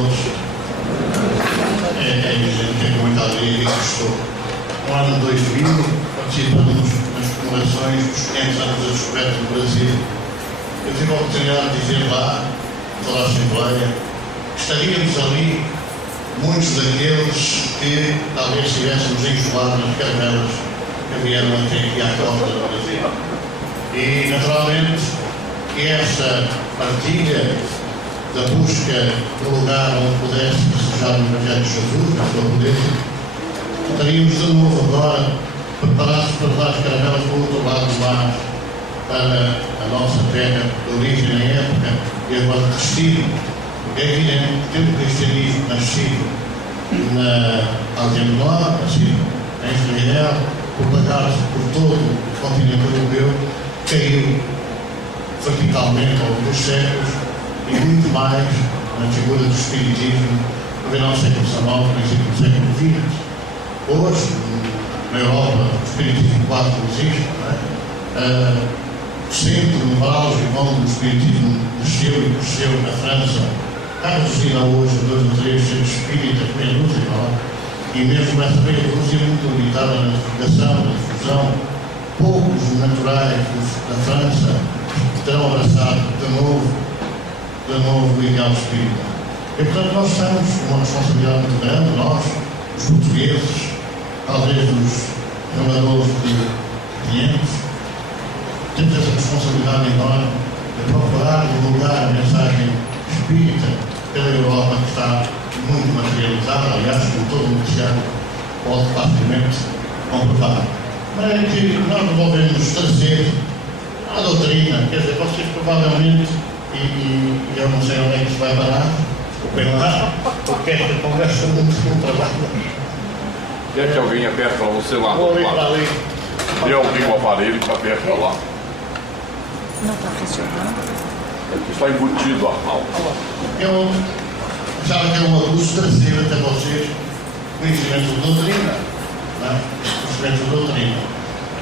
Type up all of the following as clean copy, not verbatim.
todos. É evidente que é muito alegre que estou. No ano 2000, participamos nas comemorações dos 500 anos da descoberta do Brasil. Eu tive a oportunidade de dizer lá, toda a Assembleia, que estaríamos ali muitos daqueles que talvez estivéssemos enxulados nas caravelas que vieram até aqui à costa do Brasil. E, naturalmente, que essa partilha da busca do lugar onde pudesse desejar o Evangelho de Jesus, na sua poder, estaríamos de novo agora preparados para levar as caravelas para o outro lado do mar, para a nossa terra de origem na época e agora de destino. Porque é evidente que tendo o cristianismo nascido na Ásia Menor, assim, em Israel, propagado-se por todo o continente europeu, caiu verticalmente ao longo dos séculos e muito mais na figura do Espiritismo no final do século XIX, princípio do século XX. Hoje, na Europa, o Espiritismo quase não existe, não é? Sempre no neurálgico onde o Espiritismo nasceu e cresceu na França, está reduzido a hoje a 2 ou 3 centros espíritas, meia dúzia, não é? E mesmo essa meia dúzia muito limitada na divulgação, na difusão, poucos naturais da França terão abraçado de novo o ideal espírita. E portanto nós temos uma responsabilidade muito grande, nós, os portugueses, talvez os jogadores de clientes, temos essa responsabilidade enorme de procurar divulgar a mensagem espírita pela Europa, que está muito materializada, aliás, como todo o noticiário pode facilmente comprovar. Mas é que nós resolvemos trazer a doutrina, quer dizer, vocês provavelmente, e eu não sei onde é que se vai parar, desculpem lá, porque esta conversa não trabalha. Quer que alguém aperte para você lá? Vou ir para ali. Dê alguém o aparelho para aperte para lá. Não está funcionando? Está embutido a pau. Eu achava que era um abuso trazer até vocês conhecimento de doutrina, não é? Conhecimento de doutrina.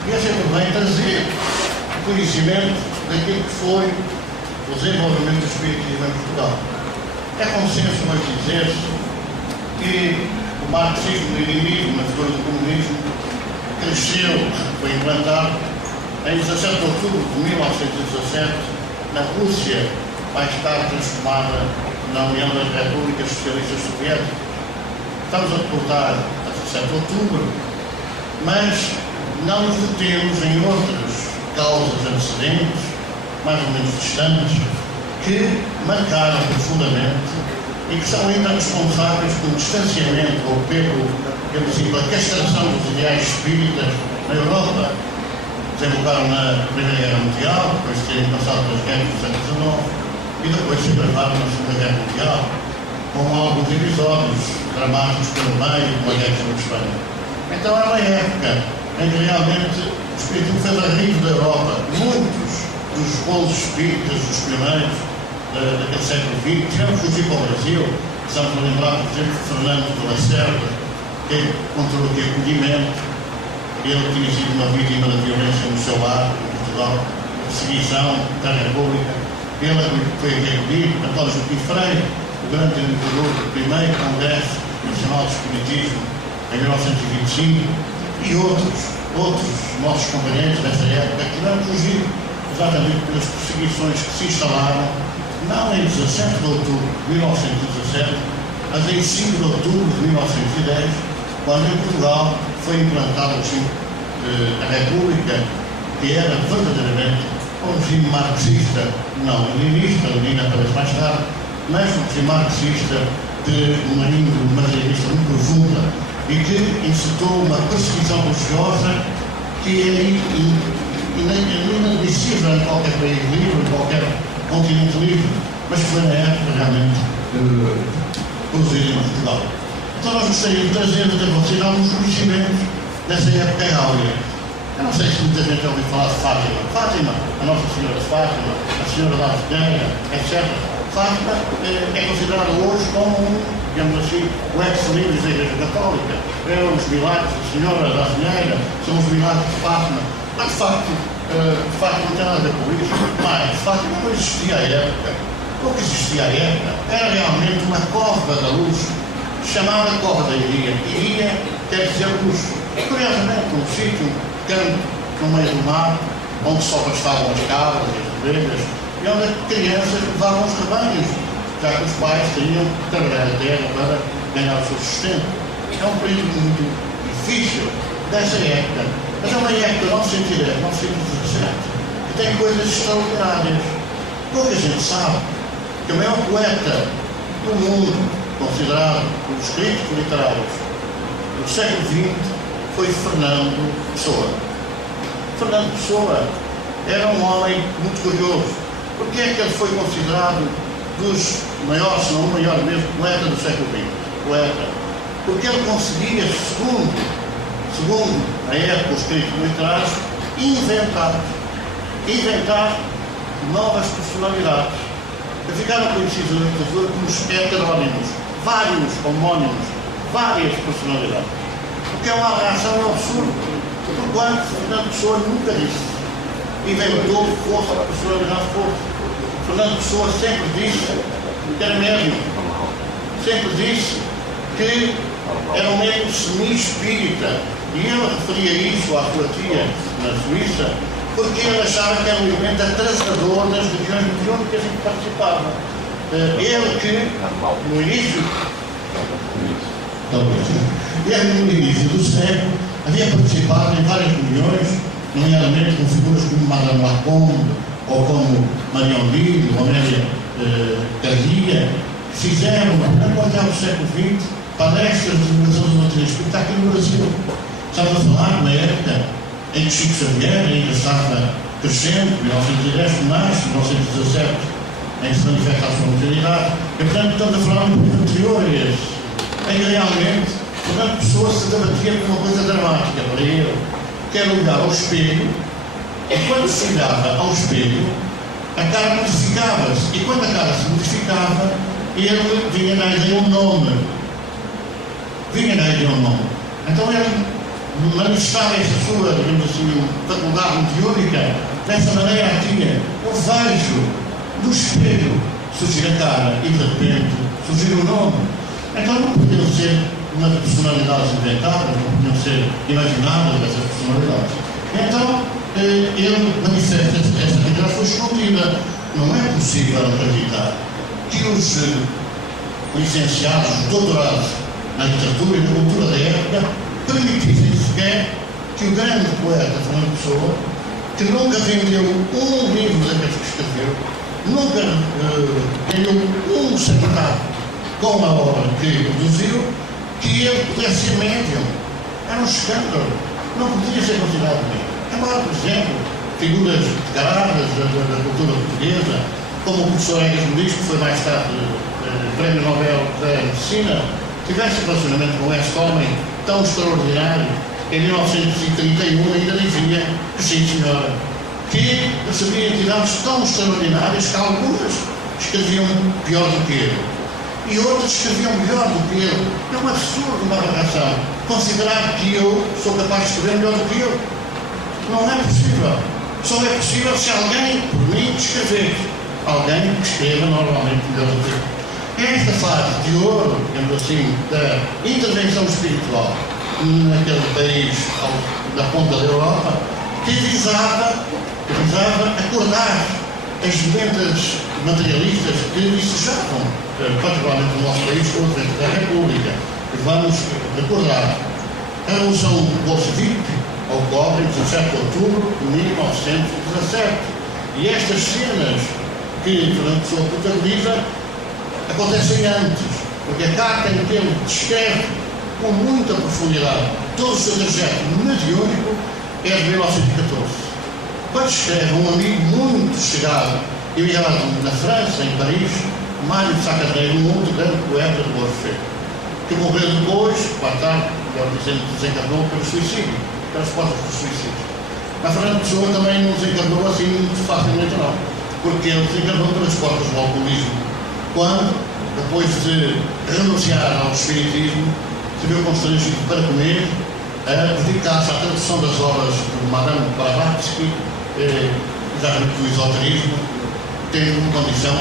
E é sempre bem trazer conhecimento daquilo que foi o desenvolvimento do espiritismo em Portugal. É consenso hoje dizer-se que o marxismo-leninismo, na figura do comunismo, cresceu, foi implantado em 17 de outubro de 1917, na Rússia, mais tarde transformada na União das Repúblicas Socialistas Soviéticas. Estamos a reportar a 17 de outubro, mas não nos detemos em outras causas antecedentes, mais ou menos distantes, que marcaram profundamente e que são ainda responsáveis pelo distanciamento ou pela castração dos ideais espíritas na Europa. Desembocaram na Primeira Guerra Mundial, depois de terem passado pelas guerras do século XIX, e depois se agravaram na Segunda Guerra Mundial, com alguns episódios dramáticos pelo meio, como a Guerra Civil de Espanha. Então é uma época em que realmente o espiritismo fez a rio da Europa. Muitos dos bons espíritas, dos pioneiros daquele século XX, tiveram que fugir para o Brasil. Estamos a lembrar, por exemplo, de Fernando de Lacerda, que encontrou aqui acolhimento. Ele tinha sido uma vítima da violência no seu lar, em Portugal, perseguição da República. Ele foi aqui acolhido. António Joaquim Freire, o grande organizador do primeiro Congresso Nacional de Espiritismo, em 1925, e outros nossos companheiros dessa época que tiveram que fugir exatamente pelas perseguições que se instalaram, não em 17 de outubro de 1917, mas em 5 de outubro de 1910, quando em Portugal foi implantado a República, que era verdadeiramente um regime marxista, não leninista, Lenin aparece mais tarde, mas um regime marxista de uma índole materialista muito profunda e que incitou uma perseguição religiosa que é inadmissível em qualquer país livre, em qualquer continente livre, mas que foi na época realmente produzida em Portugal. Então nós gostaríamos de trazer até vocês alguns conhecimentos dessa época áurea. Eu não sei se muita gente já ouviu falar de Fátima. Fátima, a Nossa Senhora de Fátima, a Senhora da Alfedeira, etc. Fátima é considerada hoje como, digamos assim, o ex-libris da Igreja Católica. Os milagres da Senhora da Alfedeira são os milagres de Fátima. Mas de facto não tem nada a ver com isso. Mas Fátima não existia à época o que existia à época era realmente uma cova da luz, chamada Cova da Iria. Iria quer dizer luz. Curiosamente, um sítio que era no meio do mar, onde só bastavam as cabras e as ovelhas, e onde as crianças levavam os rebanhos, já que os pais tinham que trabalhar a terra para ganhar o seu sustento. É um período muito difícil dessa época, mas é uma época 910, 917, que tem coisas extraordinárias. Pouca gente sabe que o maior poeta do mundo, considerado pelos críticos literários do século XX, foi Fernando Pessoa. Fernando Pessoa era um homem muito curioso. Porque é que ele foi considerado dos maiores, se não o maior mesmo, poeta do século XX? Poeta. Porque ele conseguia, segundo a época os críticos literários, inventar novas personalidades, que ficaram conhecidos na literatura como os heterónimos, vários homónimos, várias personalidades. O que é uma reação absurda, porquanto Fernando Pessoa nunca disse, inventou força a personalidade força. Fernando Pessoa sempre disse que era médium, sempre disse que era um médium semi-espírita, e ele referia isso à sua tia na Suíça, porque ele achava que era um elemento atrasador das regiões mediúnicas em que participava. Ele que, no início, no início do século, havia participado em várias reuniões, nomeadamente com figuras como Madame Lacombe, ou como Marion Lille, ou Amélia Garcia, que fizeram, até ao século XX, palestras de divulgação do material espírita aqui no Brasil. Estamos a falar na época em que Chico Xavier ainda estava crescendo, em 1910 que nasce, em 1917 em que se manifesta a sua materialidade, e portanto estamos a falar de um período anterior a esse, em que realmente Fernando Pessoa se debatia com uma coisa dramática para ele, que era olhar ao espelho, e quando se olhava ao espelho, a cara modificava-se, e quando a cara se modificava, ele vinha na ideia um nome. Então ele manifestava essa sua, digamos assim, faculdade mediúnica dessa maneira ativa. Eu vejo do espelho surgir a cara e de repente surgir o nome. Então não podiam ser uma personalidades inventadas, não podiam ser imaginadas essas personalidades. Então ele manifesta essa realidade foi escondida. Não é possível acreditar que os licenciados, os doutorados na literatura e na cultura da época permitissem sequer que o grande poeta Fernando Pessoa, que nunca vendeu um livro daqueles que escreveu, nunca ganhou um centavo com a obra que produziu, que ele pudesse ser médium. Era um escândalo. Não podia ser considerado médium. Embora, por exemplo, figuras declaradas da cultura portuguesa, como o professor Egas Muniz, que foi mais tarde Prémio Nobel da Medicina, tivesse relacionamento com este homem tão extraordinário, em 1931 ainda dizia que sim, senhora, que recebia entidades tão extraordinárias que algumas escreviam pior do que ele e outras escreviam melhor do que ele. É um absurdo, uma aberração, considerar que eu sou capaz de escrever melhor do que ele. Não é possível. Só é possível se alguém, por mim, escrever. Alguém que escreva normalmente melhor do que eu. Esta fase de ouro, digamos assim, da intervenção espiritual naquele país da ponta da Europa, que visava acordar as mentes materialistas que desejavam, particularmente no nosso país, com o frente da República. E vamos recordar, a Revolução Bolchevique ocorre em 17 de outubro de 1917. E estas cenas que Fernando Pessoa protagoniza acontecem antes, porque a carta em que ele descreve com muita profundidade todo o seu trajeto mediúnico é de 1914. Quando escreve um amigo muito chegado, emigrado na França, em Paris, Mário de Sacadreiro, um outro grande poeta do Orfeu, que morreu depois, mais tarde, melhor dizendo, desencarnou pelo suicídio, pelas portas do suicídio. A Fernando Pessoa também não desencarnou assim muito facilmente não, porque ele desencarnou pelas portas do alcoolismo, quando, depois de renunciar ao espiritismo, se viu constrangido para comer, a dedicar-se à tradução das obras de Madame Blavatsky, exatamente do esoterismo, tendo como condição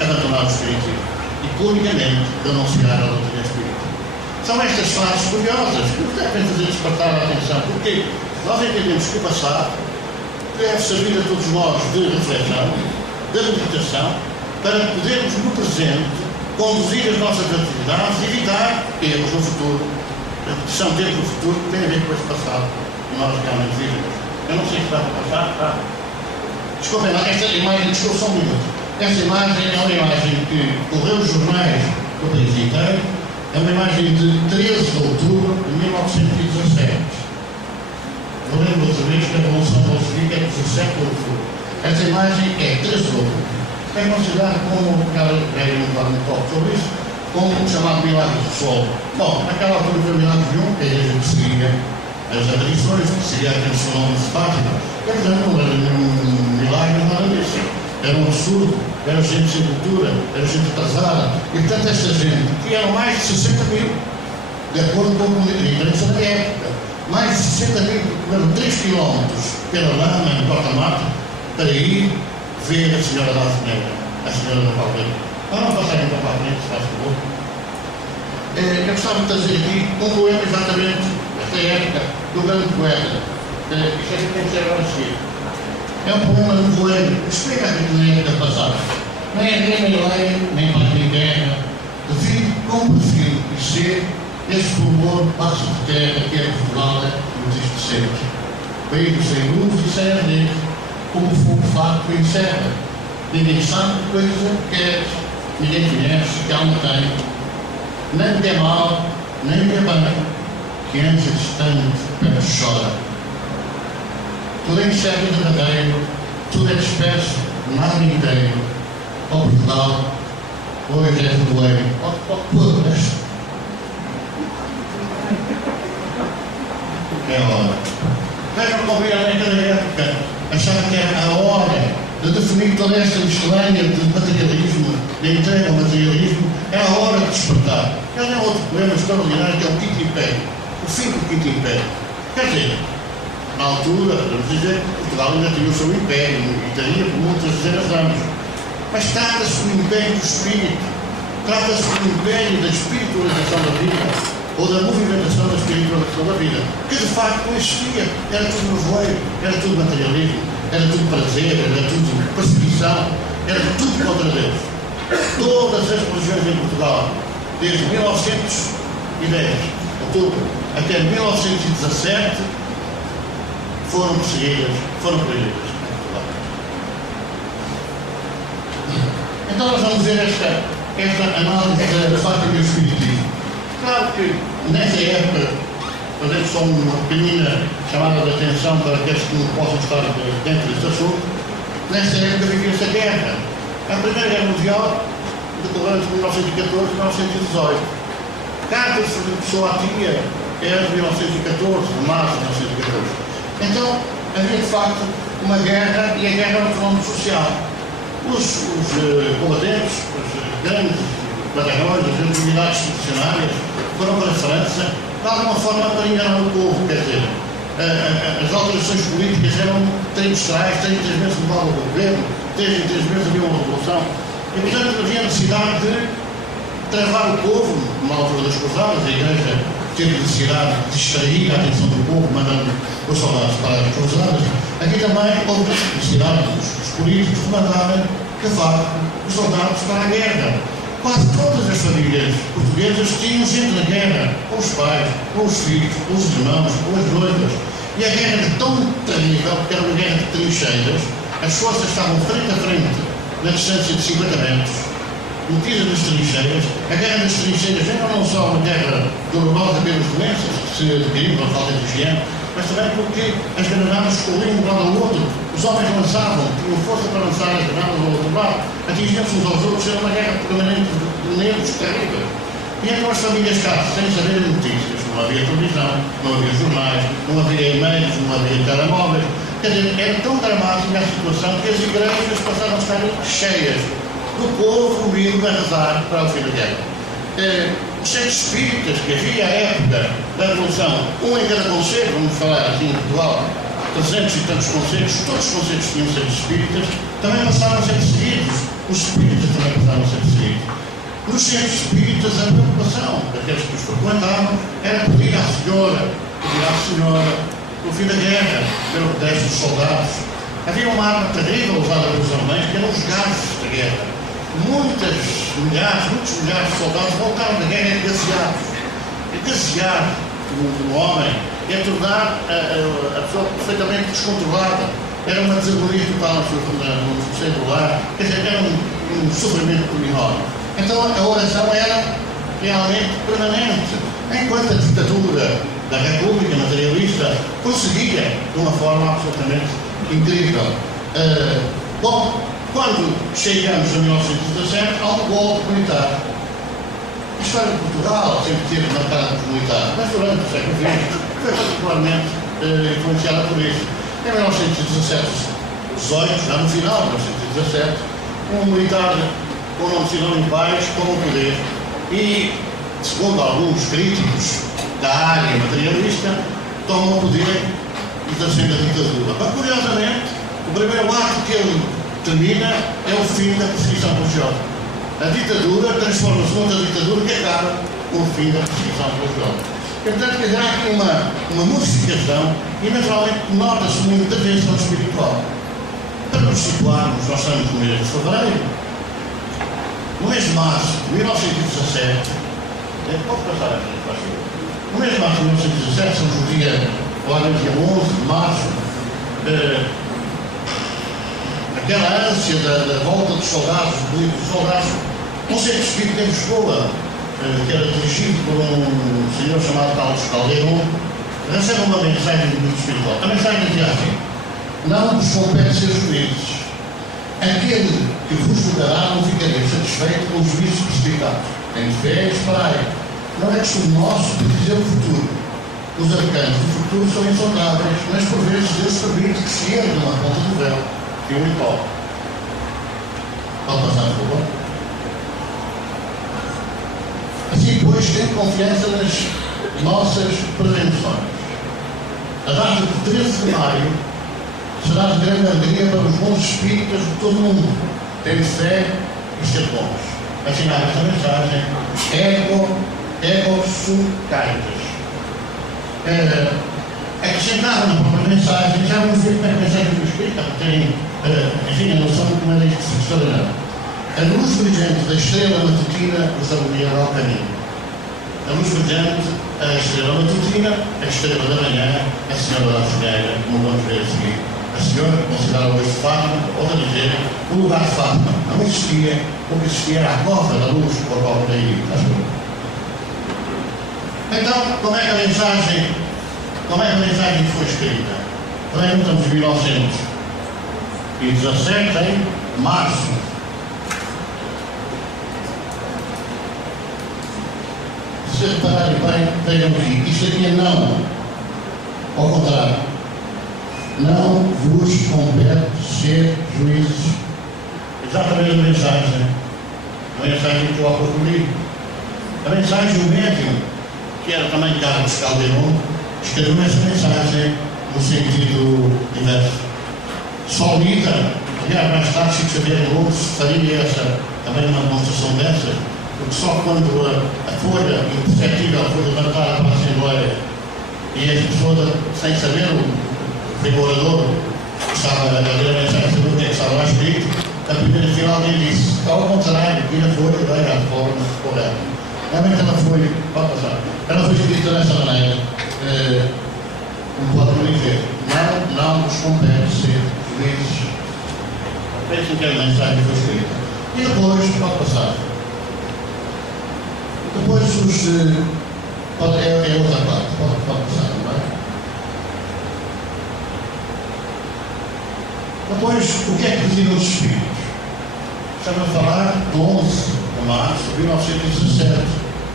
abandonar o espiritismo e publicamente denunciar a doutrina espírita. São estas fases curiosas que nos devem fazer despertar a atenção, porque nós entendemos que o passado deve servir a todos nós de reflexão, de meditação, para podermos no presente conduzir as nossas atividades e evitar erros no futuro. A repetição de erros no futuro tem a ver com esse passado que nós realmente vivemos. Eu não sei se dá para passar, tá? Desculpem lá, esta imagem, desculpa só um minuto. Esta imagem é uma imagem que correu os jornais do país inteiro. É uma imagem de 13 de outubro de 1917. Eu lembro outra vez que a Revolução Bolchevique é de 17 de outubro. Esta imagem é 13 de outubro. É considerada como, aquela velha não fala muito pouco sobre isso, como o chamado milagre do sol. Bom, naquela altura foi o milagre de um, que a igreja perseguia as aparições, perseguia aqueles fenómenos de Fátima. Quer dizer, não era nenhum milagre, nada disso. Era um absurdo, era gente sem cultura, era gente atrasada. E, portanto, esta gente, que eram mais de 60 mil, de acordo com a imprensa da época, mais de 60 mil, percorreram 3 quilómetros pela lama, em porta-mata, para ir ver a Senhora da Arte Negra, a Senhora da Palmeira. Vamos passar então para a frente, se faz favor. Eu gostava de trazer aqui um poema exatamente desta época, do grande poeta. Isto é que tem que ser agora seguir. É um poema de um poema que explica aquilo na época passada. Nem é nem lei, nem para nem guerra. Devido como prefiro ser, esse fulgor passa de terra que é Portugal, nos esquecemos. Veio sem luz e sem arder, como o fogo fato encerra. Ninguém sabe que coisa queres, ninguém conhece que alma tem. Nem me quer mal, nem me quer bem, que antes distante apenas chora. Tudo encerra de derradeiro, tudo é disperso, nada inteiro. Ó Portugal, hoje é nevoeiro, ó podres. É a hora. Vejam como era naquela época, achava que era a hora de definir toda esta miscelânea de materialismo, de entrega ao materialismo, é a hora de despertar. Ele é outro problema extraordinário que é o Quinto Império, o fim do Quinto Império. Quer dizer, na altura, vamos dizer, Portugal ainda tinha o seu império e teria por muitas dezenas de anos. Mas trata-se do império do espírito, trata-se do império da espiritualização da vida, ou da movimentação da espiritualização da vida, que de facto não existia, era tudo nevoeiro, era tudo materialismo, era tudo prazer, era tudo perseguição, era tudo contra Deus. Todas as religiões em Portugal, desde 1910, outubro, até 1917, foram perseguidas, foram proibidas em Portugal. Então nós vamos ver esta análise da Fátima e o Espiritismo. Claro que nessa época, fazendo só uma pequenina chamada de atenção para aqueles que não possam estar dentro deste assunto, nessa época vivia-se a guerra. A Primeira Guerra Mundial decorreu entre 1914 e 1918. Carta de Fernando Pessoa à tia era de 1914, de março de 1914. Então, havia de facto uma guerra, e a guerra era um fenómeno social. Os combatentes, os grandes batalhões, as grandes unidades expedicionárias, foram para a França, de alguma forma para enganar o povo, quer dizer, as alterações políticas eram trimestrais, 3 meses mudava o governo, 3 em 3 meses havia uma revolução, e portanto havia necessidade de travar o povo, numa altura das cruzadas, a Igreja teve necessidade de distrair a atenção do povo, mandando os soldados para as cruzadas. Aqui também houve necessidade dos políticos de mandarem, de facto, os soldados para a guerra. Quase todas as famílias portuguesas tinham gente na guerra, com os pais, com os filhos, com os irmãos, com as noivas. E a guerra era tão terrível, porque era uma guerra de trincheiras, as forças estavam frente a frente, na distância de 50 metros, metidas nas trincheiras. A guerra das trincheiras era não só uma guerra dolorosa pelas doenças que se adquiriam pela falta de higiene, mas também porque as granadas corriam de um lado ao outro, os homens lançavam, tinham força para lançar as granadas ao outro lado, atingiam-se uns aos outros, era uma guerra permanente de nervos terrível. E então as famílias cá, sem saber notícias, não havia televisão, não havia jornais, não havia e-mails, não havia telemóveis. Quer dizer, era tão dramática a situação que as igrejas passaram a estar cheias do povo vindo a rezar para o fim da guerra. Os centros espíritas que havia à época da Revolução, um em cada concelho, vamos falar assim em Portugal, 300 e tantos concelhos, todos os concelhos tinham centros espíritas, também passaram a ser seguidos. Os espíritas também passaram Nos centros espíritas, a preocupação daqueles que os frequentavam era pedir à senhora, no fim da guerra, pelo que desse dos soldados. Havia uma arma terrível usada pelos alemães, que eram os gases da guerra. Muitos milhares de soldados voltaram da guerra gaseados. E gasear um homem é tornar a pessoa perfeitamente descontrolada. Era uma desarmonia total no seio do lar, quer dizer, era um sofrimento enorme. Então a oração era realmente permanente, enquanto a ditadura da República materialista conseguia de uma forma absolutamente incrível. Bom, quando chegamos a 1917, há um golpe militar. A história de Portugal sempre teve marcada por militar, mas durante o século XX foi particularmente influenciada por isso. Em 1917, já no final de 1917, um militar com o nome de Sidónio Pais tomou o poder e, segundo alguns críticos da área materialista, toma o poder exercendo a ditadura. Mas, curiosamente, o primeiro ato que ele termina é o fim da perseguição religiosa. A ditadura transforma-se noutra ditadura que acaba com o fim da perseguição religiosa. Portanto, quer dizer, há aqui uma modificação e, naturalmente, nota-se muita tensão espiritual. Para nos situarmos, nós estamos no mês de fevereiro. No mês de março de 1917, pode passar aqui, faz favor. No mês de março de 1917, somos no dia 11 de março, aquela ânsia da volta dos soldados, um centro espírita em Lisboa, que era dirigido por um senhor chamado Carlos Caldeirão, recebe uma mensagem muito espiritual. A mensagem dizia assim: não vos compete ser juízes. Aquele que vos julgará não ficaria satisfeito com os juízos precipitados. Tem fé e esperai. Não é costume nosso predizer o futuro. Os arcanos do futuro são insondáveis, mas por vezes Deus permite que se ergue uma ponta do véu e um encobre. Pode passar, por favor? Assim, pois, tem confiança nas nossas prevenções. A data de 13 de maio será de grande alegria para os bons espíritas de todo o mundo. Ter fé e ser bons. Assinar esta mensagem, ego sum caritas. Acrescentava na própria mensagem, já vamos ver como é que a mensagem do Espírito, para terem, enfim, a noção de como é isto se estabelecerá. A luz brilhante da estrela matutina os alumiará ao caminho. A luz brilhante, a estrela matutina, a estrela da manhã, a senhora da fogueira, como vamos ver a seguir. A senhora considerava hoje Fátima, outra dizer, o lugar de Fátima não existia, porque existia a cova da luz por a qual daí. Então, como é que a mensagem foi escrita? Também estamos em 1917, em março. Se repararem bem, vejam aqui, isto aqui é não. Ao contrário. Não vos compete ser juízes. Exatamente a mensagem. A mensagem que eu procurei. A mensagem do médium, que era também Carlos Caldeirão, escreveu essa mensagem no sentido inverso. Só lida, aliás, mais tarde, se saber novo, faria também uma demonstração dessas, porque só quando a folha imperceptível foi levantada para a Assembleia e as pessoas, sem saber, o orador que estava a ler a mensagem, saber o que é que estava lá escrito, a primeira final ele disse, ao contrário, e a folha veio à forma correta. Realmente ela foi, pode passar, ela foi escrita dessa maneira, como podem dizer, não vos compete ser juízes. Pensem que a mensagem foi escrita. E depois, pode passar. Depois é outra parte, pode passar, não é? Depois, o que é que diziam os Espíritos? Estamos a falar de 11 de março de 1917.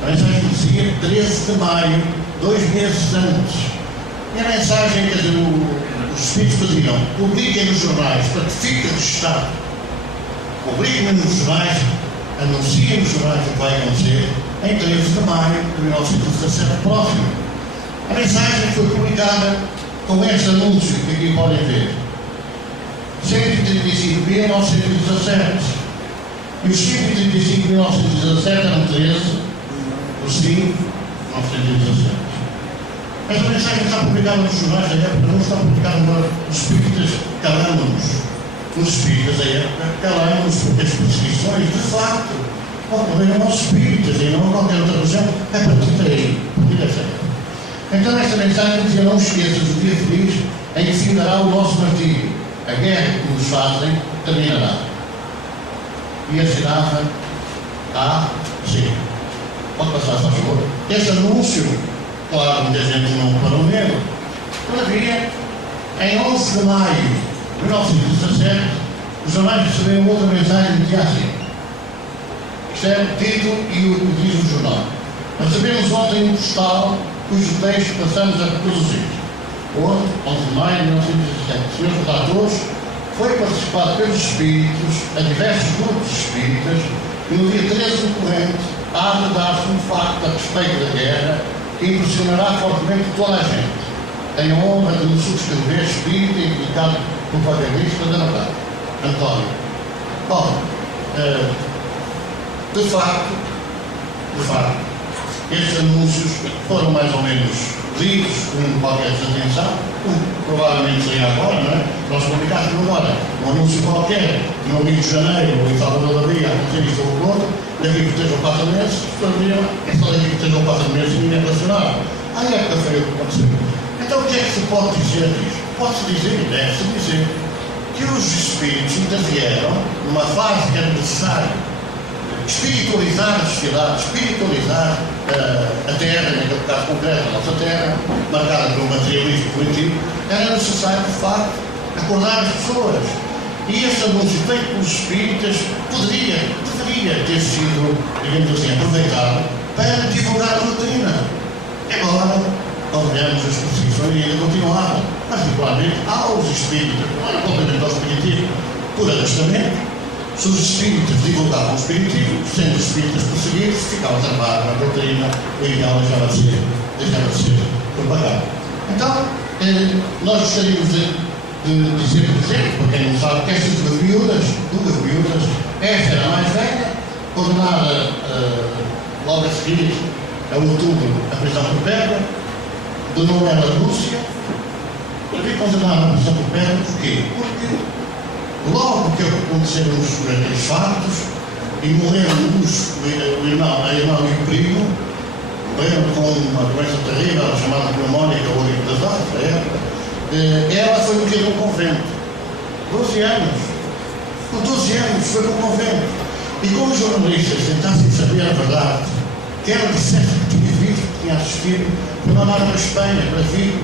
A mensagem dizia 13 de maio, 2 meses antes. E a mensagem, quer dizer, os Espíritos diziam, publiquem nos jornais, para que fique registado. Publiquem nos jornais, anunciem nos jornais o que vai acontecer em 13 de maio de 1917 próximo. A mensagem foi publicada com este anúncio que aqui podem ver. 135.917. E os 135 de 1917 eram 13, os 5 de 1917. Esta mensagem está publicada nos jornais da época, não está publicada nos espíritas calamos-nos. Nos espíritas da época, calamos-nos porque as perseguições, de facto, ocorreram aos espíritas e não a qualquer outra religião. É para ti aí, porque deve ser. Então esta mensagem dizia: não esqueças o dia feliz em que findará o nosso martírio. A guerra que nos fazem terminará. E assinava A.C. Pode passar, faz favor. Este anúncio, claro, muita gente não parou nele. Todavia, em 11 de maio de 1917, os jornais receberam outra mensagem que dizia assim. Isto é o título e o que diz o jornal. Recebemos ontem um postal cujo texto passamos a reproduzir. Hoje, 11 de maio de 1917, o senhor redatores foi participado pelos espíritos, a diversos grupos espíritas, e no dia 13 do corrente há de dar-se um facto a respeito da guerra que impressionará fortemente toda a gente. Tenho a honra de me subscrever espírita e indicado propagandista da verdade. António. Bom, de facto, estes anúncios foram mais ou menos lidos com qualquer desatenção, provavelmente seria agora, não é? Nós publicássemos agora um anúncio qualquer, no Rio de Janeiro, ou em Salvador da Bahia, acontecer isto ou o outro, daqui por 3 ou 4 meses, é só daqui por 3 ou 4 meses e ninguém relacionava. A época foi o que aconteceu. Então o que é que se pode dizer disto? Pode-se dizer e deve-se dizer que os espíritos intervieram numa fase que era necessário espiritualizar a sociedade, espiritualizar a Terra, naquele caso concreto, a nossa Terra, marcada pelo materialismo político. Era necessário, de facto, acordar as pessoas. E esse anúncio feito pelos espíritas deveria ter sido, digamos assim, aproveitado para divulgar a doutrina. Agora, olhamos as perseguições e ainda continuavam, particularmente aos espíritas, não era propriamente ao espiritismo, por arrastamento. Se os espíritas divulgavam o espiritismo, sendo os espíritas perseguidos, ficavam travados na doutrina, o ideal deixava de ser propagado. Então, nós gostaríamos de dizer, por exemplo, para quem não sabe, que estas duas viúdas, esta era a mais velha, condenada logo a seguir, a outubro, a prisão perpétua, do nome era Lúcia, e condenada a prisão perpétua, porquê? Porque logo que aconteceram aqueles fatos e morreram a irmã e o primo, morreram com uma doença terrível chamada pneumónica ou hepatite da época, ela foi metida no convento. 12 anos. Com 12 anos foi para o convento. E como os jornalistas tentassem saber a verdade, que ela dissesse que tinha visto, que tinha assistido, foi mandada para a Espanha, para Vigo,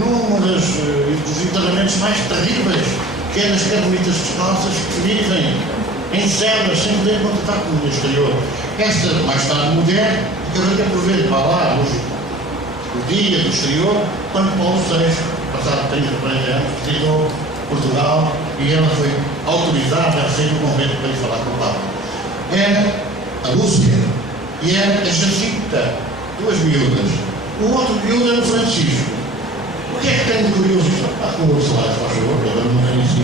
num dos internamentos mais terríveis, que é nas carmelitas descalças que vivem em celas sem poder contatar com o exterior. Esta, mais tarde, mulher, acabaria por ver para lá o dia do exterior, quando Paulo VI, passado 30, 40 anos, visitou Portugal e ela foi autorizada a sair do convento para ir falar com o Papa. Era a Lúcia e era a Jacinta, duas miúdas. O outro miúdo era o Francisco. O que é que tem de curioso? Com o slide, faz favor, eu não tenho isso.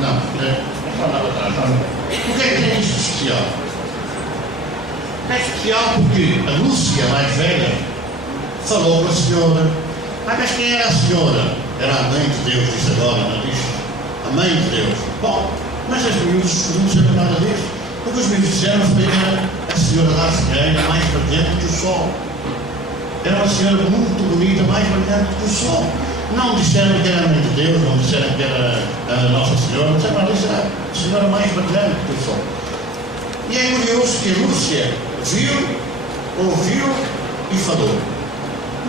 Não está nada atrás. O que é que tem isto de especial? É especial porque a Lúcia, mais velha, falou com a senhora. Mas quem era a senhora? Era a mãe de Deus, disse agora, não disse? A mãe de Deus. Bom, mas as miúdas não sabiam nada disso. O que os miúdos disseram foi que era a senhora da Arcegueira, mais brilhante que o sol. Era uma senhora muito bonita, mais brilhante que o sol. Não disseram que era a mãe de Deus, não disseram que era a Nossa Senhora, não disseram nada, disseram a senhora mais brilhante que o sol. E é curioso que a Lúcia viu, ouviu e falou.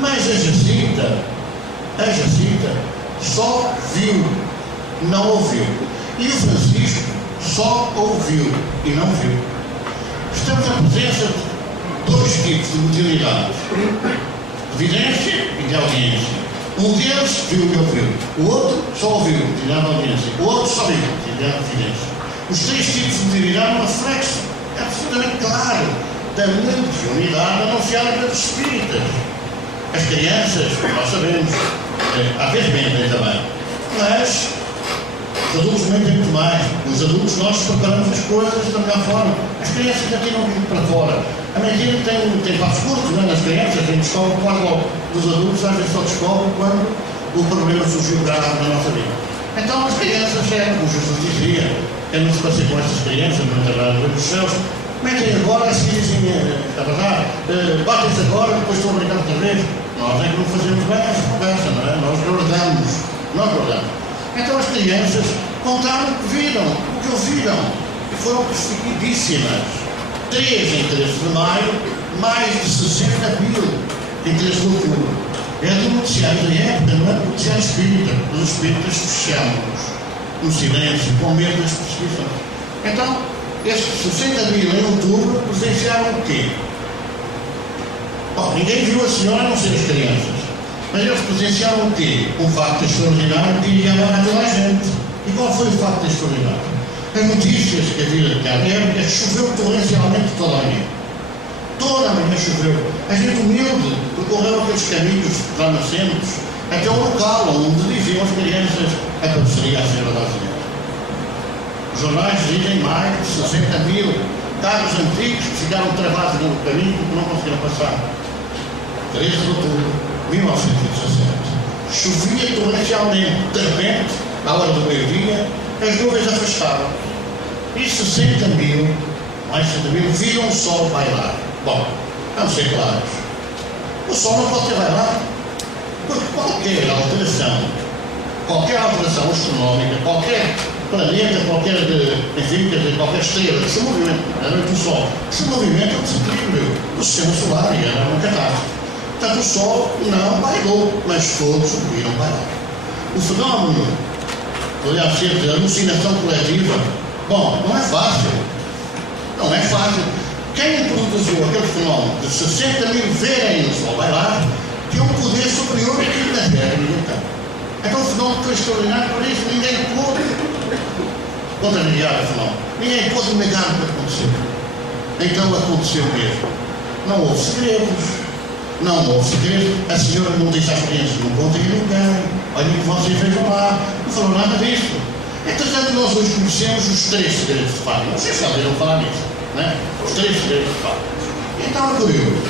Mas a Jacinta só viu, não ouviu. E o Francisco só ouviu e não viu. Estamos na presença de dois tipos de mediunidade: evidência e de audiência. Um deles viu e ouviu, o outro só ouviu, tirando a audiência, o outro só viu, tirando a evidência. Os três tipos de mediunidade é um reflexo absolutamente claro da mediunidade anunciada pelos espíritas. As crianças, nós sabemos, às vezes mentem também, mas Os adultos mentem muito mais. Os adultos, nós preparamos as coisas da melhor forma. As crianças aqui não vivem para fora. A mentira tem passos curtos, não é? Nas crianças, a gente descobre quase logo. Dos adultos, às vezes só descobre quando o problema surgiu grave na nossa vida. Então, as crianças, como Jesus dizia, eu não se parecer com estas crianças, não é verdade, dos céus, metem agora, assim dizem, a verdade, batem-se agora, depois estão a brincar outra vez. Nós é que não fazemos bem essa conversa, não é? Nós guardamos. Então as crianças contaram o que viram, o que ouviram, e foram perseguidíssimas. 3 em 13 de maio, mais de 60 mil em 13 de outubro. É do noticiário da época, não é do noticiário espírita. Os espíritas fechamos no silêncio, com medo das perseguições. Então, estes 60 mil em outubro presenciaram o quê? Bom, ninguém viu a senhora a não ser as crianças. Mas eles presenciaram o quê? Um facto extraordinário que iria abalar toda a gente. E qual foi o facto extraordinário? As notícias que havia de cá é que choveu torrencialmente toda a manhã. Toda a manhã choveu. A gente humilde percorreu aqueles caminhos lamacentes até o local onde diziam as crianças a parceria à Senhora das Ilhas. Os jornais dizem mais de 60 mil carros antigos que ficaram travados no caminho porque não conseguiram passar. 13 de outubro de 1917. Chovia torrencialmente. De repente, à hora do meio-dia, as nuvens afastaram. E 60 mil, mais 60 mil, viram o sol bailar. Bom, vamos ser claros. O sol não pode ter bailado. Porque qualquer alteração astronómica, qualquer planeta, qualquer estrela que se movimenta, durante o Sol, que se movimenta é um desequilíbrio do sistema solar e era uma catástrofe. Portanto, o Sol não bailou, mas todos viram bailar. O fenómeno, aliás, de alucinação coletiva, bom, não é fácil. Não é fácil. Quem produziu aquele fenómeno de 60 mil verem o Sol bailar, tinha um poder superior àquilo da Terra, ninguém tem. Então o fenómeno foi extraordinário, por isso ninguém pôde contrariar o fenómeno. Ninguém pôde negar o que aconteceu. Então aconteceu mesmo. Não houve segredos. A senhora não disse às crianças, não contem a ninguém. Olhem que vocês vejam lá. Não falou nada disso. Entretanto, nós hoje conhecemos os 3 segredos de Fátima. Não sei se já ouviram falar nisso, né? Os 3 segredos de Fátima. Então é curioso.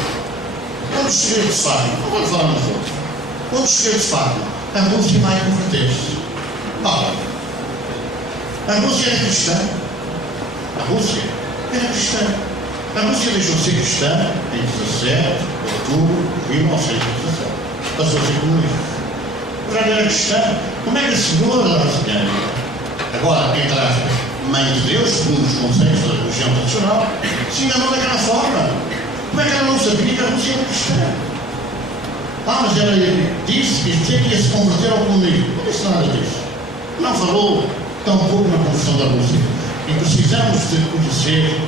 Um dos segredos de Fátima, não vou falar nos outros. Um dos segredos de Fátima. A Rússia vai converter-se. Ora, a Rússia era cristã. A Rússia deixou de ser cristã em 17 de outubro de 1917. Passou a ser comunista. Já era cristã. Como é que a senhora brasileira, agora, entre aspas, mãe de Deus, segundo os conceitos da religião tradicional, se enganou daquela forma? Como é que ela não sabia que a Rússia era cristã? Mas ela disse que ia se converter ao comunismo. Não disse nada disso. Não falou tão pouco na conversão da Rússia. E precisamos de conhecer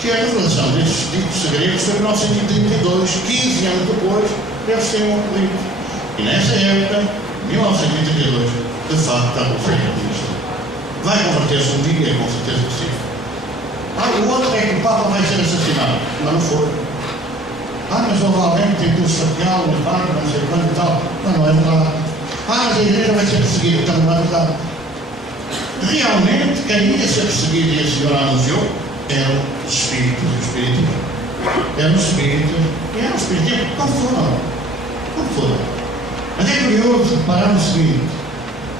que a revelação destes ditos segredos foi em 1932, 15 anos depois, eles terem ocorrido. E nessa época, 1932, de facto, a Rússia é comunista. Vai converter-se um dia, com certeza que sim. E o outro é que o Papa vai ser assassinado. Mas não foi. Mas houve alguém que tentou saqueá-lo, não sei quando e tal. Não é verdade. Mas a igreja vai ser perseguida, também não é verdade. Realmente, quem ia ser perseguido e a senhora anunciou eram os espíritos do espiritismo. Eram os espíritos e eram os espíritos. Como foram? Mas é curioso reparar no seguinte: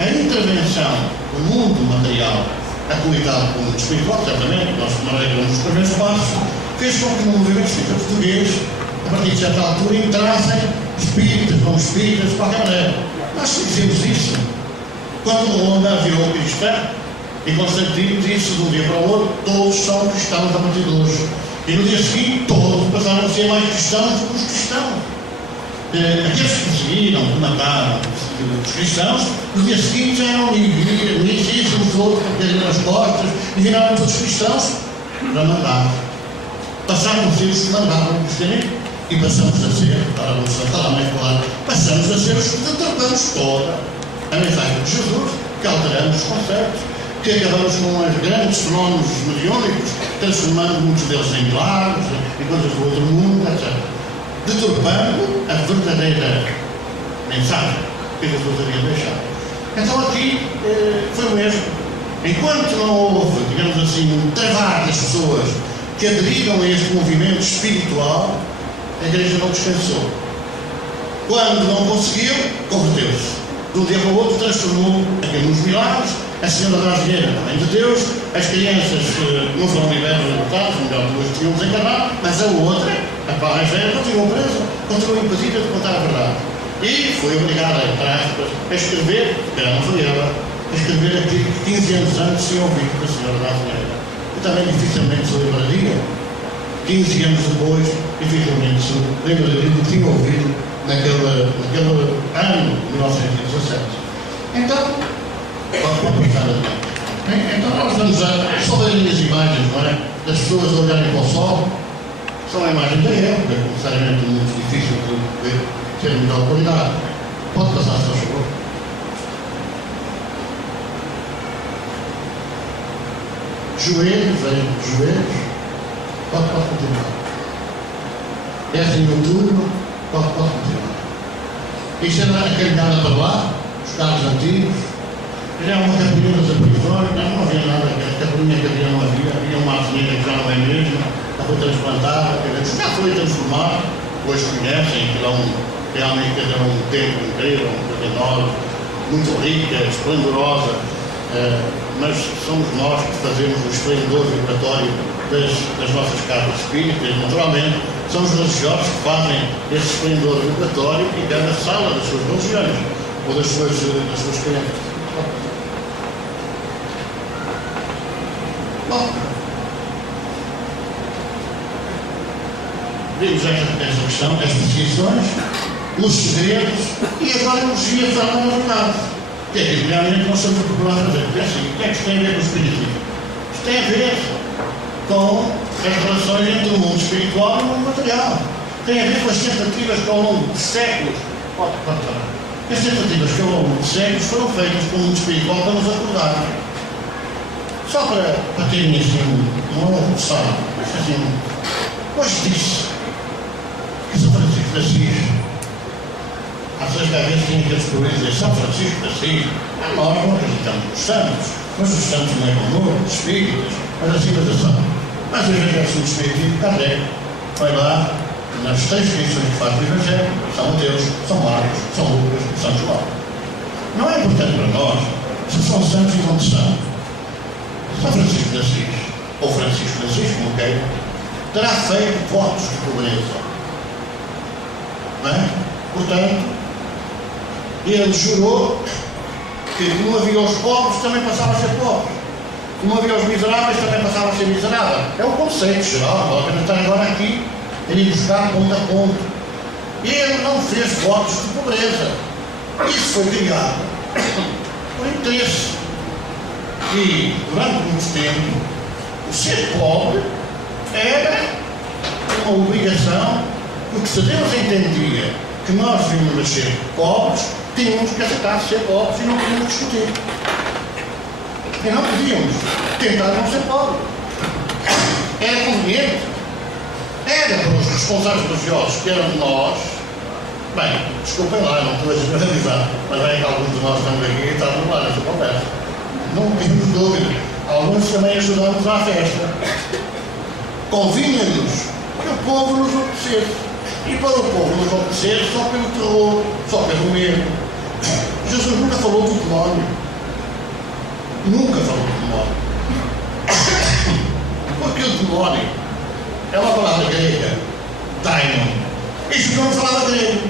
a intervenção no mundo material, aplicado pelo mundo espiritual, certamente, nós não nos primeiros passos, fez com que no movimento espírita português, a partir de certa altura, entrassem espíritas, não espíritas, de qualquer maneira. Nós conhecemos isso. Quando Roma virou cristã, e Constantino disse de um dia para o outro, todos são cristãos a partir de hoje. E no dia seguinte, todos passaram a ser mais cristãos do que os cristãos. Aqueles que perseguiram, que mataram os cristãos, no dia seguinte já eram inimigos, os outros, que perderam as costas, e viraram todos cristãos para mandar. Passaram a ser os que mandavam o cristianismo. E passamos a ser, para não se falar mais claro, passamos a ser os que deturpamos toda a mensagem de Jesus, que alteramos os conceitos, que acabamos com os grandes fenómenos mediúnicos, transformando muitos deles em milagres e coisas do outro mundo, etc. Deturpando a verdadeira mensagem que Jesus havia deixado. Então aqui foi o mesmo. Enquanto não houve, digamos assim, um travar das pessoas que aderiram a este movimento espiritual, a Igreja não descansou. Quando não conseguiu, converteu-se. De um dia para o outro transformou nos milagres, a senhora brasileira, a mãe de Deus, as crianças não foram libertadas, melhor, duas tinham desencarnado, mas a outra, a pá mais velha, continuou presa, continuou impedida de contar a verdade. E foi obrigada, entre aspas, a escrever, porque ela não foi ela, a escrever aquilo que 15 anos antes tinha ouvido da senhora brasileira. E também dificilmente se lembraria, 15 anos depois, dificilmente se lembraria do que tinha ouvido naquele ano de 1917. Então, vamos passar adiante. Então nós vamos só ver as imagens, não é? Das pessoas olharem para o sol, são a imagem da época, necessariamente muito difícil de ver, ter melhor qualidade. Pode passar, se faz favor. Joelhos, pode continuar. É assim noturno, pode continuar. Isto era a caminhada para lá, os carros antigos, já uma capineira da prisão, não havia nada, a capininha que havia não havia uma avenida que já não é mesmo, já foi transplantada, já foi transformada, hoje conhecem, que lá realmente era um templo incrível, uma coisa enorme, muito rica, esplendorosa, mas somos nós que fazemos o esplendor vibratório das nossas casas espíritas, naturalmente, são os religiosos que fazem esse esplendor vibratório em cada sala das suas religiões ou das suas crenças. Bom, vimos esta questão, as perseguições, os segredos e agora a energia está na verdade. Que é que realmente nós estamos a procurar fazer. Porque assim, o que é que isto tem a ver com o espiritismo? Isto tem a ver com as relações entre o mundo espiritual e o mundo material. Tem a ver com as tentativas que ao longo de séculos, as tentativas que ao longo de séculos foram feitas com o mundo espiritual para nos acordar. Só para terem assim uma noção, assim, hoje disse que São Francisco de Assis, às vezes tinha aqueles problemas de São Francisco de Assis, nós não acreditamos nos santos, mas os santos não é como os espíritas, mas assim mas ação. Mas às vezes é assim o espírito, Kardec vai lá nas 3 descrições que faz do Evangelho, São Mateus, São Marcos, São Lucas, São João. Não é importante para nós se são santos e não são. São Francisco de Assis, ou Francisco de Assis, como queiram, terá feito votos de pobreza. Não é? Portanto, ele jurou que como havia os pobres, também passava a ser pobres. Como havia os miseráveis, também passava a ser miserável. É o conceito geral, vale a pena estar agora aqui, ele ir buscar ponto a ponto. E ele não fez votos de pobreza. Isso foi criado por interesse. E, durante muito tempo, o ser pobre era uma obrigação, porque se Deus entendia que nós vínhamos a ser pobres, tínhamos que aceitar ser pobres e não podíamos discutir. E não podíamos tentar não ser pobres. Era conveniente. Era para os responsáveis religiosos, que eram nós. Bem, desculpem lá, não estou a generalizar, mas é que alguns de nós estamos aqui e estamos lá nessa conversa. Não temos dúvida. Alguns também ajudamos à festa. Convinha-nos que o povo nos obedecesse. E para o povo nos obedecer só pelo terror, só pelo medo. Jesus nunca falou do demónio. Nunca falou do demónio. Porque o demónio é uma palavra grega, daimon. E Jesus não falava grego.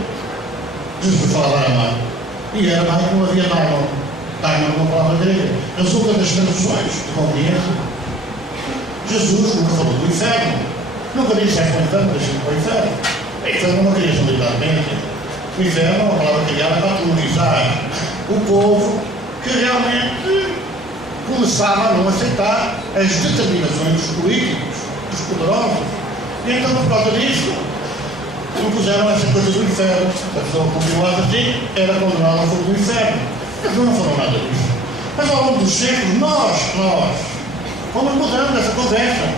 Jesus falava aramaico. E aramaico não havia daimon. Daimon é uma palavra grega. Resulta das traduções de conveniência. Jesus nunca falou do inferno. Nunca disse é para o inferno, deixa-me para o inferno. O inferno é uma criação de idade. O inferno é uma palavra criada para aterrorizar o povo que realmente começava a não aceitar as determinações dos políticos, dos poderosos. E então, por causa disso, impuseram essa coisa do inferno. A pessoa continuava assim, era condenada ao fogo do inferno. Eles não foram nada disso. Mas ao longo dos séculos, nós fomos mudando essa conversa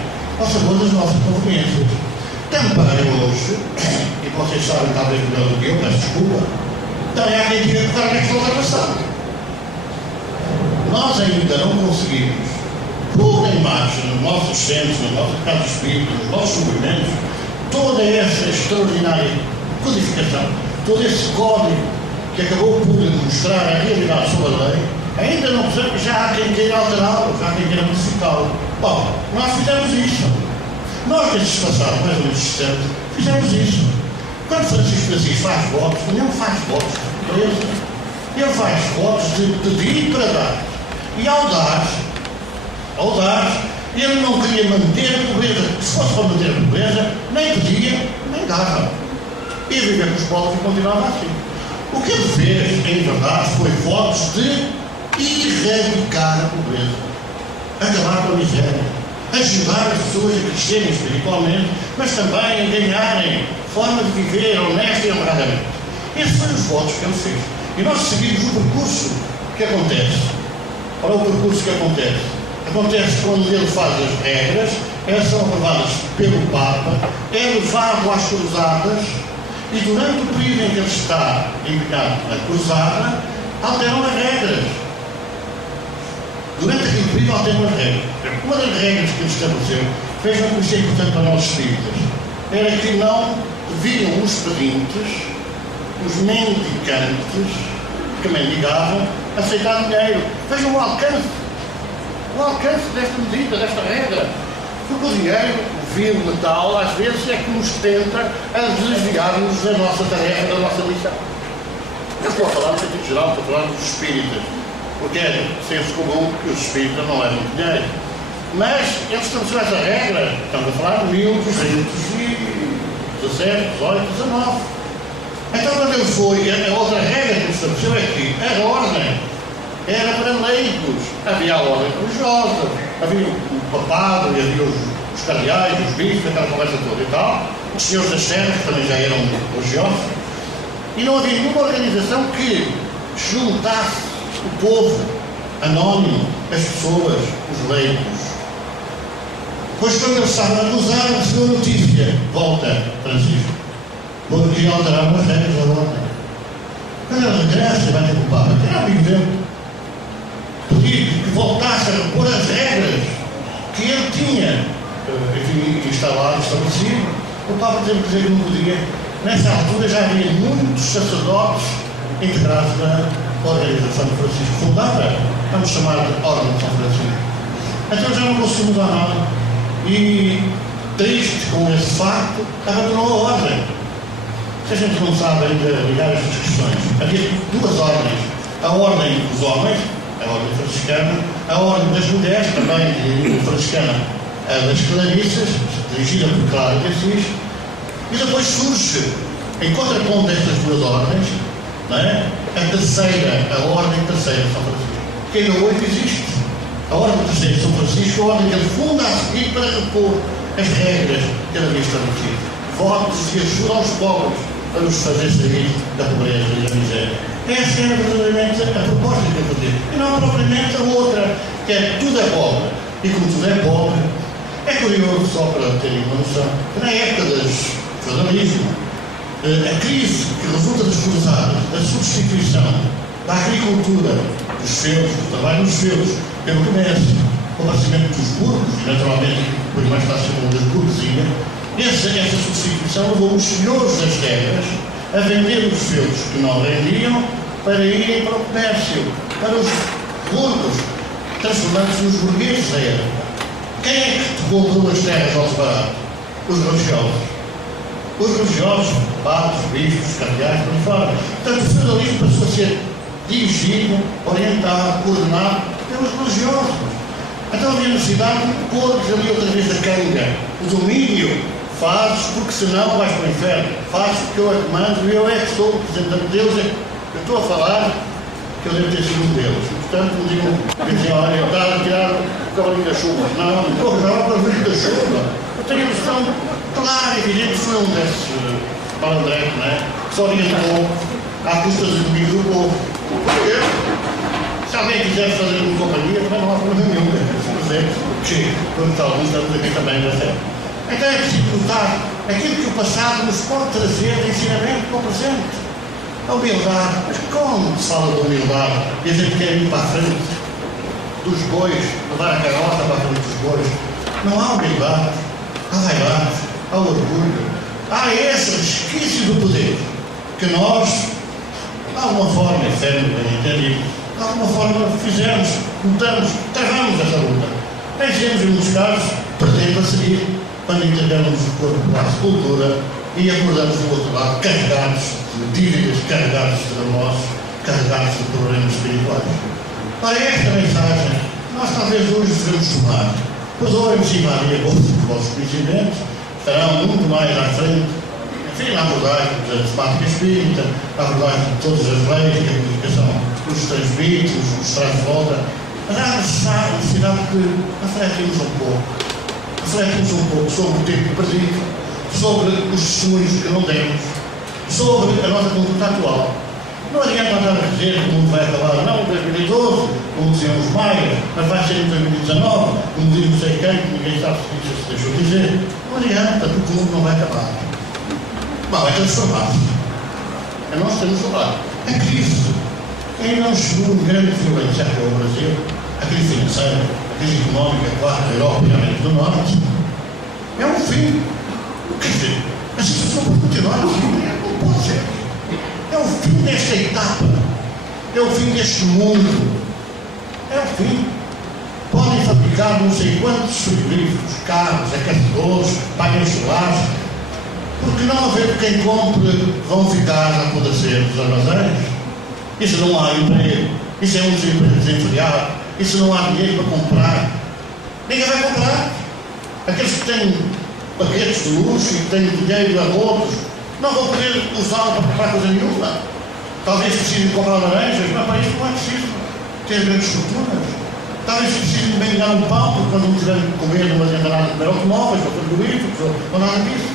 ao sabor das nossas conveniências. Também hoje, e vocês sabem talvez melhor do que eu, peço desculpa, também há quem diga que o Kardec falou da passada. nós ainda não conseguimos pôr em marcha nos nossos centros, nos nossos casos espíritas, nos nossos movimentos, toda essa extraordinária codificação, todo esse código que acabou por mostrar a realidade sobre a lei, ainda não precisamos, já há quem queira alterá-lo, já há quem queira modificá-lo. Bom, nós fizemos isso. Nós, nestes passados, mais ou menos 60, fizemos isso. Quando Francisco de Assis faz votos, não faz votos de pobreza. Ele faz votos de pedir para dar. E ao dar, ele não queria manter a pobreza. Se fosse para manter a pobreza, nem pedia, nem dava. E vivia com os pobres e continuava assim. O que ele fez, em verdade, foi votos de erradicar a pobreza, acabar com a miséria, ajudar as pessoas a crescerem espiritualmente, mas também a ganharem forma de viver honesta e honradamente. Esses foram os votos que ele fez. E nós seguimos o percurso que acontece. Ora, o percurso que acontece? Acontece quando ele faz as regras, elas são aprovadas pelo Papa, é levado às cruzadas, e durante o período em que ele está empenhado na cruzada, alteram as regras. Durante aquele período alteram as regras. Uma das regras que ele estabeleceu, vejam que isso é importante para nós espíritas, era que não deviam os pedintes, os mendicantes, que mendigavam, aceitar dinheiro. Vejam o alcance desta medida, desta regra. Porque o dinheiro, o vil metal, às vezes é que nos tenta a desviar-nos da nossa tarefa, da nossa missão. Eu estou a falar no sentido geral, estou a falar dos espíritas, porque é senso comum que os espíritas não levam dinheiro. Mas eles estabeleceu essa regra, estamos a falar de 1217, 18, 19. Então, quando ele foi, a outra regra que ele estabeleceu é que a ordem era para leigos. Havia a ordem religiosa, havia o papado, e havia os cardeais, os bispos, aquela conversa toda e tal, os senhores das terras, que também já eram religiosos, e não havia nenhuma organização que juntasse o povo anónimo, as pessoas, os leigos. Pois quando ele estava a cruzar, recebeu notícia, volta, Francisco, porque alteraram as regras da ordem. Quando ele regressa, vai ter com o Papa, que era amigo dele, pedir que voltasse a repor as regras que ele tinha, enfim, instalado, estabelecido. O Papa teve que dizer que não podia. Nessa altura já havia muitos sacerdotes integrados na organização de Francisco, fundada, vamos chamar de Ordem de São Francisco. Então já não conseguiu mudar nada. E, triste com esse facto, abandonou a ordem. Se a gente não sabe ainda ligar estas questões, havia duas ordens. A ordem dos homens, a ordem franciscana, a ordem das mulheres, também franciscana, a das Clarissas, dirigida por Clara de Assis, e depois surge, em contraponto destas duas ordens, não é? A terceira, a ordem terceira de São Francisco, que ainda hoje existe. A ordem terceira de São Francisco é a ordem que ele funda a seguir para repor as regras que ele havia estabelecido. Votos e ajuda aos pobres para os fazer sair da pobreza e da miséria. Essa era verdadeiramente a proposta que ele fazia. E não propriamente a outra, que é tudo é pobre. E como tudo é pobre, é curioso, só para terem uma noção, que na época do feudalismo, a crise que resulta das cruzadas, da substituição da agricultura, dos feudos, do trabalho nos feudos, pelo comércio, com o aparecimento dos burgos, e naturalmente, depois mais tarde chamam das burguesias, essa substituição levou os senhores das terras a vender os feudos que não rendiam para irem para o comércio, para os burgos, transformando-se nos burgueses da época. Quem é que comprou as terras ao separado? Os religiosos. Os religiosos, padres, bispos, cardeais, por aí fora. Portanto, o feudalismo passou a ser dirigido, orientado, coordenado pelos religiosos. Então havia necessidade de pôr-lhes ali outra vez a canga. O domínio fazes porque senão vais para o inferno. Fazes porque eu é que mando e eu é que sou o representante de Deus. Eu estou a falar que eu devo ter sido um deles. Portanto, não digam, olha, eu estava a tirar o cavalinho da chuva. Não, não estou a tirar o cavalinho da chuva. Eu tenho a noção clara e evidente que foi um desses malandrecos, não é? Que se orientou à custa dos inimigos do povo. Porque se alguém quiser fazer uma companhia, também não há problema nenhum. Que quando alguns estamos aqui também, não é certo? Então é preciso lutar aquilo que o passado nos pode trazer de ensinamento para o presente. A humildade, mas como se fala de humildade e a gente quer ir para a frente? dos bois, levar a carroça para a frente dos bois. Não há humildade, há vaidade, há orgulho, há esse resquício do poder que nós, de alguma forma, efêmera, entendido, de alguma forma fizemos, lutamos, travamos essa luta. Vencemos, em muitos casos, perdendo a seguir, quando entregamos o corpo para a sepultura e acordamos do outro lado, carregados de dívidas, carregados de remorsos, carregados de problemas espirituais. Para esta mensagem, nós talvez hoje devemos tomar. Perdoem-me se invadir a bolsa dos vossos conhecimentos, estarão muito mais à frente, enfim, na abordagem da temática espírita, na abordagem de todas as leis que a comunicação nos transmite, nos traz de volta. Mas há necessidade que refletimos um pouco sobre o tempo perdido, sobre os testemunhos que não temos, sobre a nossa conduta atual. Não adianta andar a dizer que o mundo vai acabar, não, em 2012, como diziam os maias, mas vai ser em 2019, como diz não sei quem, que ninguém sabe se isso se deixou dizer. Não adianta, porque o mundo não vai acabar. Mas vai transformar-se. É nós temos falado. A crise ainda não chegou em grande violência aqui ao Brasil, a crise financeira, a crise económica, claro, da Europa e da América do Norte. É um fim. Quer dizer, a situação pode continuar assim, não pode ser. É o fim desta etapa, é o fim deste mundo, é o fim. Podem fabricar não sei quantos frigoríficos, carros, aquecedores, painéis solares, porque não haver quem compre, vão ficar a apodrecer dos armazéns. Isso não há emprego, isso é um desemprego desenfreado, isso não há dinheiro para comprar. Ninguém vai comprar. Aqueles que têm paquetes de luxo e que têm dinheiro a outros, não vão poder usá-lo para comprar coisa nenhuma. Talvez precisem comprar laranjas, mas para isso não é preciso ter grandes fortunas. Talvez precisem bem ganhar um pão, porque quando não tiverem que comer, não vão nada de comer automóveis, ou frigoríficos, ou nada disso.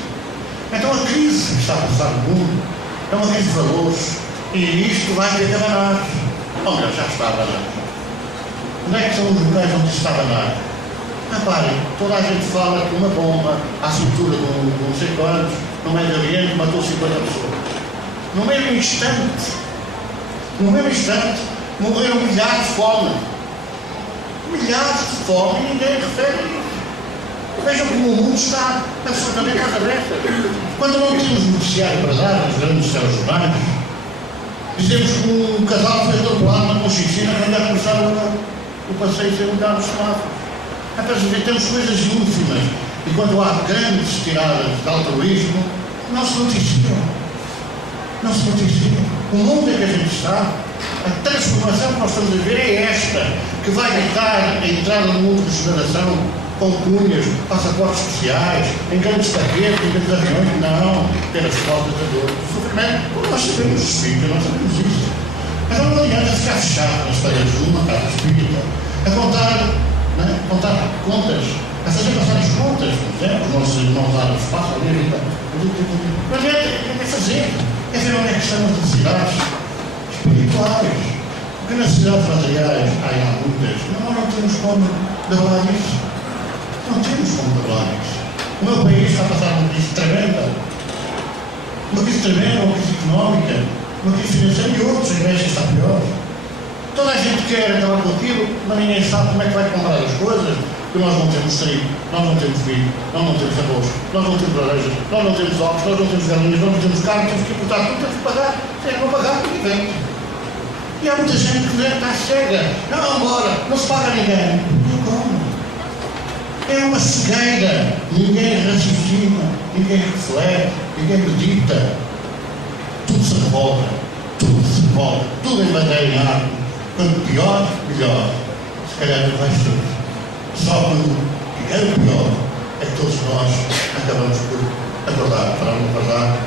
Então a crise que está a passar no mundo é uma crise de valores. E isto vai ter que abanar. Ou melhor, já está a abanar. Onde é que são os locais onde se está a abanar? Reparem, toda a gente fala que uma bomba à cintura de não sei quantos, no Médio Oriente, matou 50 pessoas. No mesmo instante, morreram milhares de fome. Milhares de fome e ninguém refere isso. Vejam como o mundo está absolutamente à cabeça. Quando não temos noticiário para dar nos grandes telejornais, dizemos que um casal foi atropelado na Conchicina quando ia começar o passeio sem mudar no semáforo. Temos coisas ínfimas. E quando há grandes tiradas de altruísmo, não se noticiam. Não se noticiam. O mundo em que a gente está, a transformação que nós estamos a ver é esta, que vai ditar a entrada no mundo de regeneração com cunhas, passaportes especiais, em grandes paquetes, em grandes aviões. Não, pelas faltas de dor, de sofrimento. Nós sabemos espírita, nós sabemos isso. Mas não adianta ficar fechado nas paredes de uma casa espírita, a contar contas, a fazer passar as contas, os nossos irmãos árabes passam a vida. Mas é fazer, é ver onde é que estão as necessidades espirituais. Porque necessidades materiais há muitas, nós não temos como driblar isso. Não temos como driblar isso. O meu país está a passar uma crise tremenda, uma crise económica, uma crise financeira e outros, a Igreja está pior. Toda a gente quer acabar com aquilo, mas ninguém sabe como é que vai comprar as coisas, porque nós não temos trigo, nós não temos vinho, nós não temos arroz, nós não temos laranjas, nós não temos ovos, nós não temos galinhas, nós não temos carne, temos que importar tudo, temos que pagar. Se não pagar, ninguém vende. E há muita gente que está cega. Não, bora, não se paga a ninguém. Não como. É uma cegueira. Ninguém raciocina, ninguém reflete, ninguém medita. Tudo se revolta, tudo em matéria em arte. Quanto pior, melhor. Se calhar não vai ser. Só quando é o pior é que todos nós acabamos por acordar, para não acordar.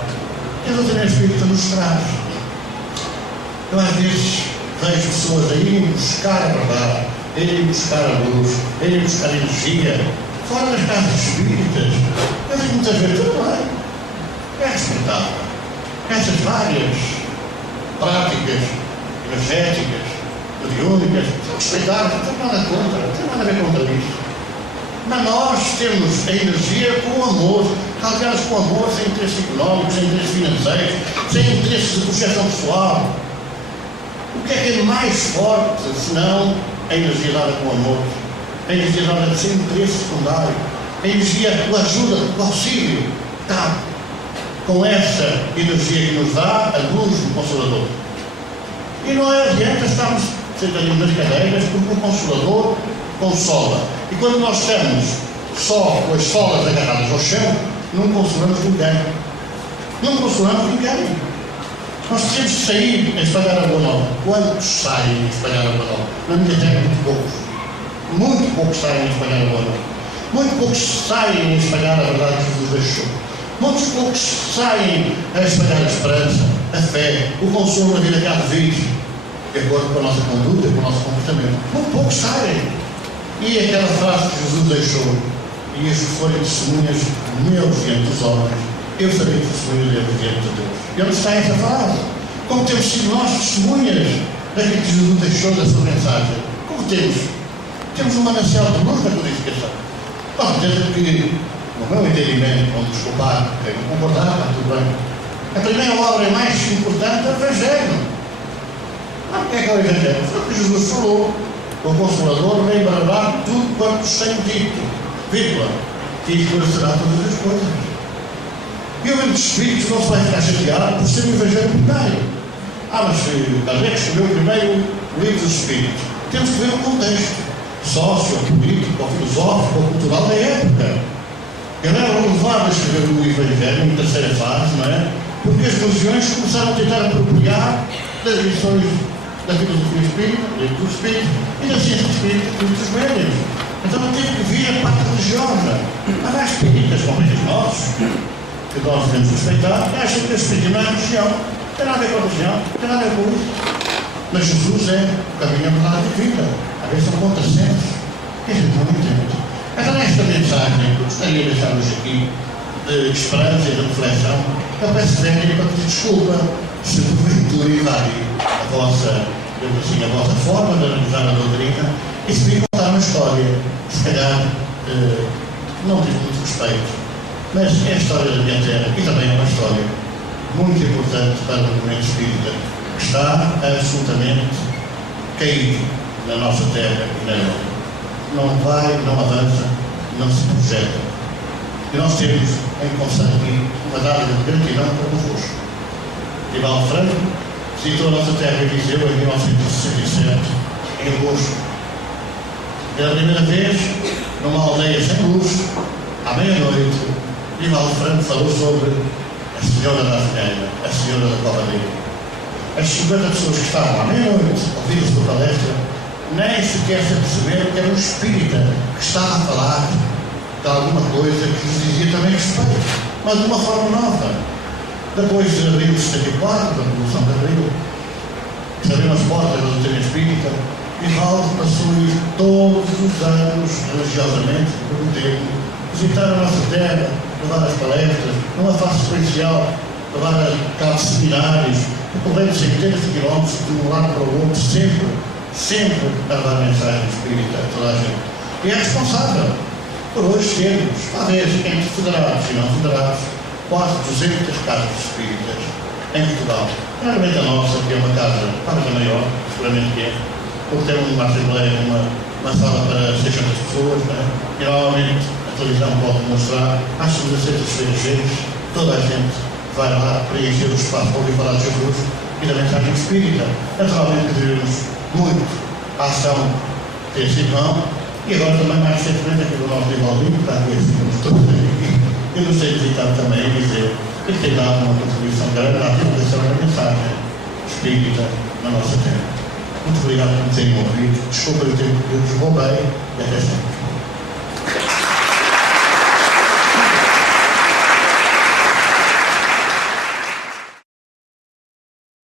E a doutrina espírita nos traz. Eu às vezes vejo pessoas a irem buscar a verdade, a irem buscar a luz, a irem buscar a energia, fora das casas espíritas. Eu digo muitas vezes, tudo bem, é respeitável. Essas várias práticas energéticas, mediúnicas, são respeitáveis, não tem nada contra, não tem nada a ver contra isso. Mas nós temos a energia com o amor, aliás com o amor, sem interesses económicos, sem interesses financeiros, sem interesses de projeção pessoal. O que é mais forte, senão a energia dada com amor, a energia dada sem interesse secundário, a energia, a ajuda, o auxílio, está com essa energia que nos dá a luz do Consolador. E não é adianta estarmos sentadinhos nas cadeiras, porque o Consolador consola. E quando nós estamos só com as solas agarradas ao chão, não consolamos ninguém. Não consolamos ninguém. Nós temos que sair a espalhar a boa nova. Quantos saem a espalhar a boa nova? Na minha terra, muito poucos. Muito poucos saem a espalhar a boa nova. Muito poucos saem a espalhar a verdade que Jesus deixou. Muitos poucos saem a espalhar a esperança, a fé, o consolo na vida que há de vir, de acordo com a nossa conduta, com o nosso comportamento. Muito poucos saem. E aquela frase que Jesus deixou, e as que forem testemunhas meus diante dos homens, eu serei testemunha deles diante de Deus. E onde está essa frase? Como temos sido nós testemunhas daquilo que Jesus deixou da sua mensagem? Como temos? Temos um manancial de luz na codificação. Posso dizer que, no meu entendimento, vamos desculpar, quem não concordar, está tudo bem. A primeira obra mais importante é o Evangelho. Não, o que é o Evangelho? Foi o que Jesus falou. O Consolador vem bradar tudo quanto tem dito, vírgula, que esclarecerá todas as coisas. E o livro dos Espíritos não se vai ficar chateado por ser o Evangelho primeiro. Mas Kardec escreveu primeiro o livro dos Espíritos. Temos que ver o contexto sócio, político, filosófico, cultural da época. Ele era levado a escrever o Evangelho em terceira fase, não é? Porque as religiões começaram a tentar apropriar das lições da filosofia espírita, do espírito e da ciência espírita e dos médios. Então teve que vir a parte religiosa. Mas há espíritas, como estes nossos, que nós devemos respeitar, e acham que a espírita não é religião. Não tem nada a ver com a religião, não tem nada a ver com isso. Mas Jesus é o caminho, a verdade e a vida. Às vezes são contrassensos. E a gente não entende. Então esta mensagem que eu gostaria de deixar-vos aqui, de esperança e de reflexão, eu peço sempre para pedir desculpa se porventura invadir a vossa forma de analisar a doutrina e se vir contar uma história, se calhar não tive muito respeito, mas é a história da minha terra e também é uma história muito importante para o movimento espírita, que está absolutamente caído na nossa terra e na Europa. Não vai, não avança, não se projeta. E nós temos em conversar aqui uma data de gratidão para convosco. Divaldo Franco visitou a nossa terra em Viseu em 1967, em agosto. Pela primeira vez, numa aldeia sem luz, à meia-noite, Divaldo Franco falou sobre a Senhora da Armeira, a Senhora da Covadeira. As 50 pessoas que estavam à meia-noite a ouvir a sua palestra, nem sequer se perceberam que era um espírita que estava a falar de alguma coisa que lhes dizia também respeito, mas de uma forma nova. Depois de abril de 74, da Revolução de Abril, se abriram as portas da doutrina espírita, Divaldo passou todos os anos, religiosamente, por um tempo, visitar a nossa terra, levar as palestras, numa fase experiencial, levar a cabo seminários, percorrendo centenas de quilómetros de um lado para o outro, sempre a levar mensagem espírita a toda a gente. E é responsável por hoje termos, talvez entre federados e não federados, quase 200 casas espíritas em Portugal. Claramente a nossa, que é uma casa para maior, seguramente que é, porque temos uma assembleia, uma sala para 600 pessoas, não é? E normalmente a televisão pode mostrar, às segundas-feiras cheias, toda a gente vai lá preencher o espaço para ouvir falar de Jesus e da mensagem espírita. Naturalmente devemos muito a ação desse irmão e agora também mais recentemente aqui do nosso Divaldinho, que está aqui assim, todos aqui. Eu não sei visitar também o museu. Ele tem dado uma contribuição grande à divulgação da mensagem espírita na nossa terra. Muito obrigado por me terem ouvido. Desculpa eu ter vos roubei e até sempre.